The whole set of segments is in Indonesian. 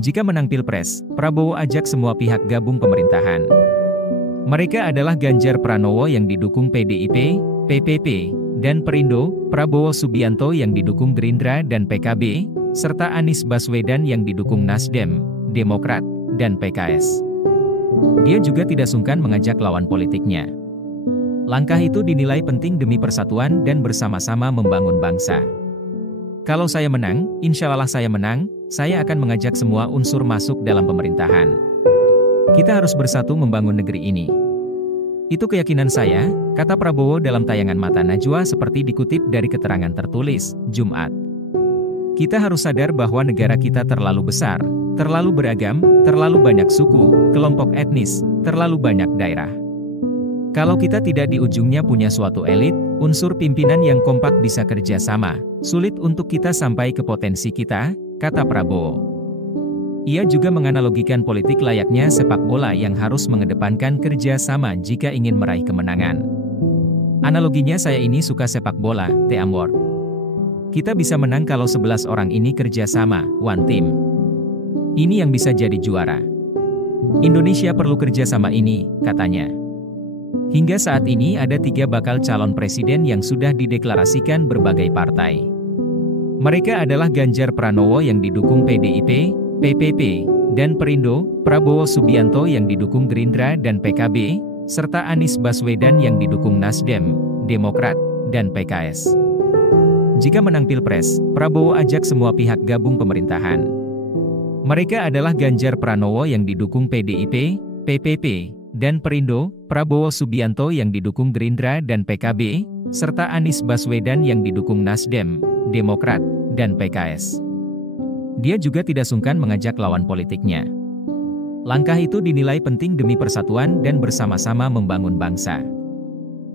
Jika menang Pilpres, Prabowo ajak semua pihak gabung pemerintahan. Mereka adalah Ganjar Pranowo yang didukung PDIP, PPP, dan Perindo, Prabowo Subianto yang didukung Gerindra dan PKB, serta Anies Baswedan yang didukung Nasdem, Demokrat, dan PKS. Dia juga tidak sungkan mengajak lawan politiknya. Langkah itu dinilai penting demi persatuan dan bersama-sama membangun bangsa. Kalau saya menang, insya Allah saya menang, saya akan mengajak semua unsur masuk dalam pemerintahan. Kita harus bersatu membangun negeri ini. Itu keyakinan saya, kata Prabowo dalam tayangan Mata Najwa seperti dikutip dari keterangan tertulis, Jumat. Kita harus sadar bahwa negara kita terlalu besar, terlalu beragam, terlalu banyak suku, kelompok etnis, terlalu banyak daerah. Kalau kita tidak di ujungnya punya suatu elit, unsur pimpinan yang kompak bisa kerja sama, sulit untuk kita sampai ke potensi kita, kata Prabowo. Ia juga menganalogikan politik layaknya sepak bola yang harus mengedepankan kerja sama jika ingin meraih kemenangan. Analoginya saya ini suka sepak bola, teamwork. Kita bisa menang kalau 11 orang ini kerja sama, one team. Ini yang bisa jadi juara. Indonesia perlu kerja sama ini, katanya. Hingga saat ini ada 3 bakal calon presiden yang sudah dideklarasikan berbagai partai. Mereka adalah Ganjar Pranowo yang didukung PDIP, PPP, dan Perindo, Prabowo Subianto yang didukung Gerindra dan PKB, serta Anies Baswedan yang didukung Nasdem, Demokrat, dan PKS. Jika menang Pilpres, Prabowo ajak semua pihak gabung pemerintahan. Mereka adalah Ganjar Pranowo yang didukung PDIP, PPP, dan Perindo, Prabowo Subianto yang didukung Gerindra dan PKB, serta Anies Baswedan yang didukung Nasdem, Demokrat, dan PKS. Dia juga tidak sungkan mengajak lawan politiknya. Langkah itu dinilai penting demi persatuan dan bersama-sama membangun bangsa.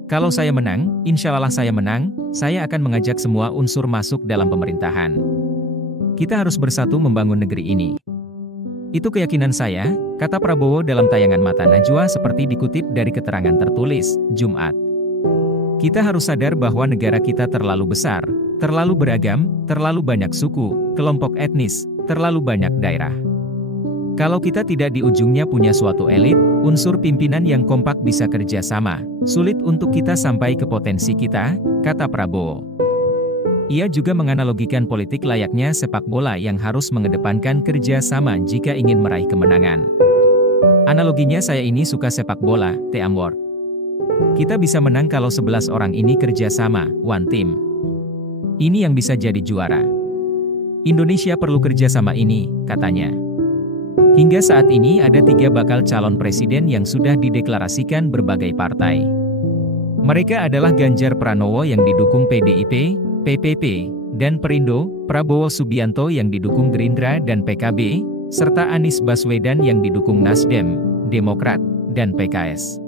Kalau saya menang, insya Allah saya menang, saya akan mengajak semua unsur masuk dalam pemerintahan. Kita harus bersatu membangun negeri ini. Itu keyakinan saya, kata Prabowo dalam tayangan Mata Najwa seperti dikutip dari keterangan tertulis, Jumat. Kita harus sadar bahwa negara kita terlalu besar, terlalu beragam, terlalu banyak suku, kelompok etnis, terlalu banyak daerah. Kalau kita tidak di ujungnya punya suatu elit, unsur pimpinan yang kompak bisa kerja sama, sulit untuk kita sampai ke potensi kita, kata Prabowo. Ia juga menganalogikan politik layaknya sepak bola yang harus mengedepankan kerja sama jika ingin meraih kemenangan. Analoginya saya ini suka sepak bola, teamwork. Kita bisa menang kalau 11 orang ini kerja sama, one team. Ini yang bisa jadi juara. Indonesia perlu kerja sama ini, katanya. Hingga saat ini ada 3 bakal calon presiden yang sudah dideklarasikan berbagai partai. Mereka adalah Ganjar Pranowo yang didukung PDIP, PPP, dan Perindo, Prabowo Subianto yang didukung Gerindra dan PKB, serta Anies Baswedan yang didukung Nasdem, Demokrat, dan PKS.